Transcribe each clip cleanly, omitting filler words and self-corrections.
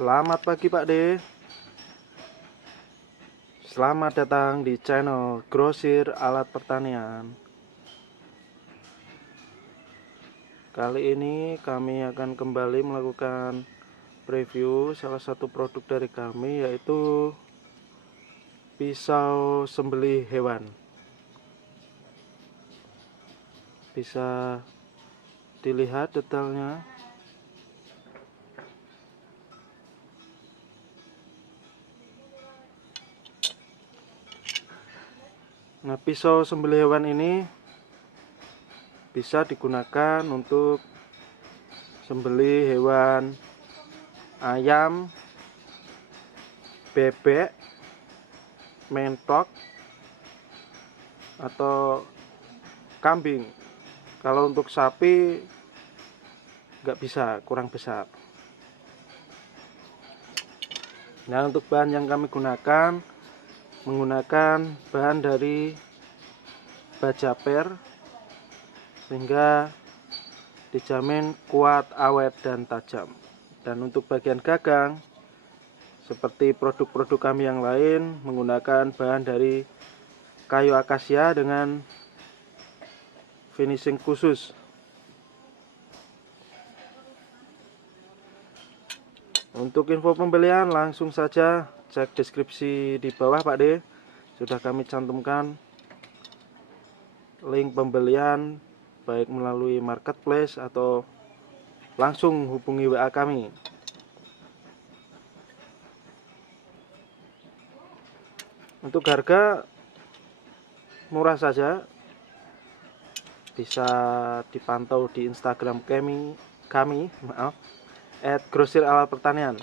Selamat pagi Pak D. Selamat datang di channel Grosir Alat Pertanian. Kali ini kami akan kembali melakukan review salah satu produk dari kami, yaitu pisau sembelih hewan. Bisa dilihat detailnya. Nah, pisau sembelih hewan ini bisa digunakan untuk sembelih hewan ayam, bebek, mentok, atau kambing. Kalau untuk sapi nggak bisa, kurang besar. Nah, untuk bahan yang kami gunakan menggunakan bahan dari baja per, sehingga dijamin kuat, awet, dan tajam. Dan untuk bagian gagang, seperti produk-produk kami yang lain, menggunakan bahan dari kayu akasia dengan finishing khusus. Untuk info pembelian langsung saja cek deskripsi di bawah Pak D. Sudah kami cantumkan link pembelian baik melalui marketplace atau langsung hubungi WA kami. Untuk harga murah saja, bisa dipantau di Instagram kami @grosiralatpertanian.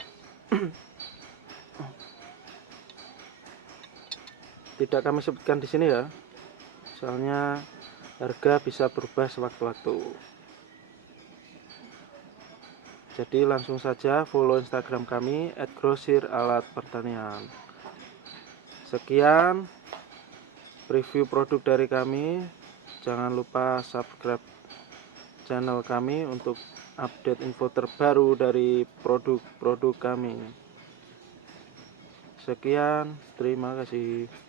Tidak kami sebutkan di sini ya, soalnya harga bisa berubah sewaktu-waktu. Jadi langsung saja follow Instagram kami @grosiralatpertanian. Sekian review produk dari kami. Jangan lupa subscribe channel kami untuk update info terbaru dari produk-produk kami. Sekian, terima kasih.